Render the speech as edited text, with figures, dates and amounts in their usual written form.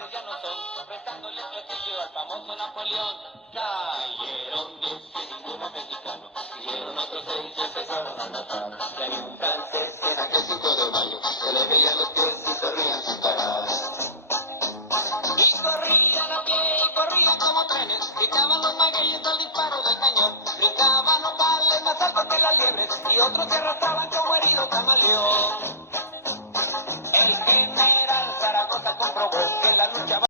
ellos ya no son, prestándole prestigio al famoso Napoleón. Cayeron 10 y ninguno mexicano, siguieron otros 6 y empezaron a matar. Ya ni un francés en aquel 5 de mayo, se le veían los pies y corrían sin parar. Y corrían a pie y corrían como trenes, gritaban los magueyes al disparo del cañón, brincaban nopales más altos que las liebres, y otros se arrastraban como heridos camaleón. El general Zaragoza comprobó que la lucha